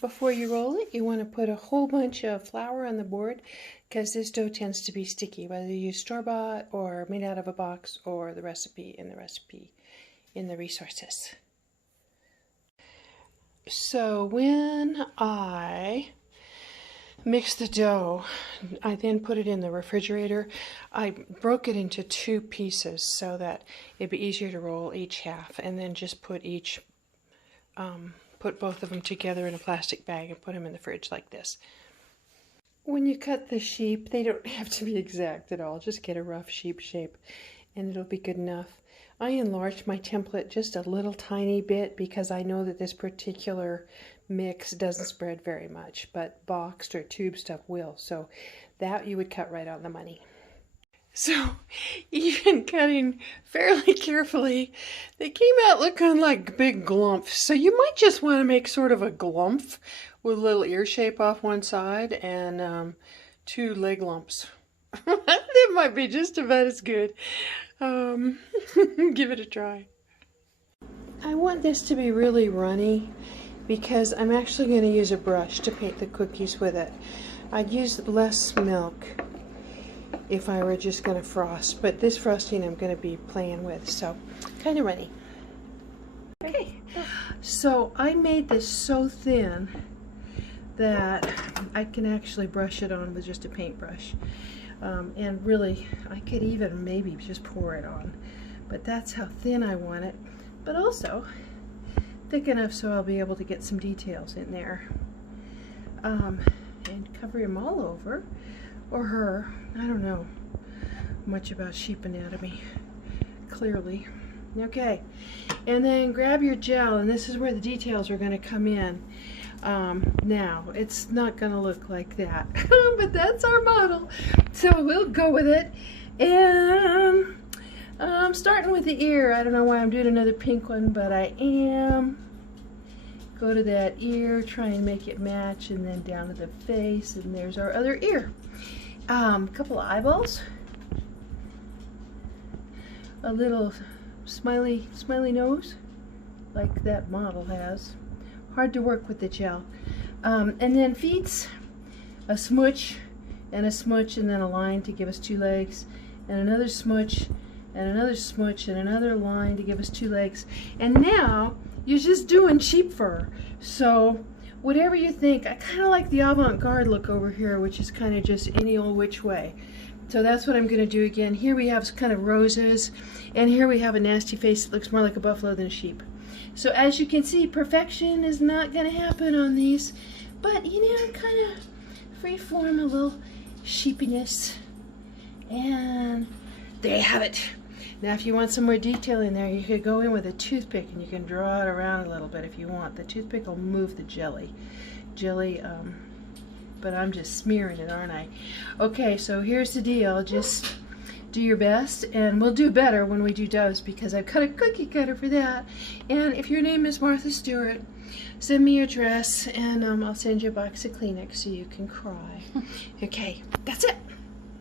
before you roll it, you want to put a whole bunch of flour on the board because this dough tends to be sticky, whether you use store-bought or made out of a box or the recipe in the resources. So when I mix the dough, I then put it in the refrigerator. I broke it into 2 pieces so that it'd be easier to roll each half, and then just put both of them together in a plastic bag and put them in the fridge like this. When you cut the sheep, they don't have to be exact at all. Just get a rough sheep shape and it'll be good enough. I enlarged my template just a little tiny bit because I know that this particular mix doesn't spread very much, but boxed or tube stuff will. So that you would cut right on the money. So even cutting fairly carefully, they came out looking like big glumps. So you might just want to make sort of a glump with a little ear shape off one side and 2 leg lumps. That might be just about as good. Give it a try. I want this to be really runny because I'm actually going to use a brush to paint the cookies with it. I'd use less milk if I were just going to frost, but this frosting I'm going to be playing with, so kind of runny. Okay, so I made this so thin that I can actually brush it on with just a paintbrush. And really, I could even maybe just pour it on, but that's how thin I want it, but also thick enough so I'll be able to get some details in there. And cover him all over, or her. I don't know much about sheep anatomy, clearly. Okay, and then grab your gel, and this is where the details are going to come in. Now, it's not going to look like that, but that's our model, so we'll go with it. And I'm starting with the ear. I don't know why I'm doing another pink one, but I am. Go to that ear, try and make it match, and then down to the face, and there's our other ear. A couple of eyeballs, a little smiley nose, like that model has. Hard to work with the gel. And then feet, a smooch, and then a line to give us 2 legs, and another smooch, and another smooch, and another line to give us 2 legs. And now you're just doing sheep fur. So whatever you think, I kind of like the avant-garde look over here, which is kind of just any old which way. So that's what I'm going to do again. Here we have kind of roses, and here we have a nasty face that looks more like a buffalo than a sheep. So as you can see, perfection is not going to happen on these, but you know, kind of freeform a little sheepiness. And there you have it. Now if you want some more detail in there, you could go in with a toothpick and you can draw it around a little bit if you want. The toothpick will move the jelly, but I'm just smearing it, aren't I? Okay, so here's the deal. Just do your best, and we'll do better when we do doughs because I've got a cookie cutter for that. And if your name is Martha Stewart, send me your address and I'll send you a box of Kleenex so you can cry. Okay, that's it.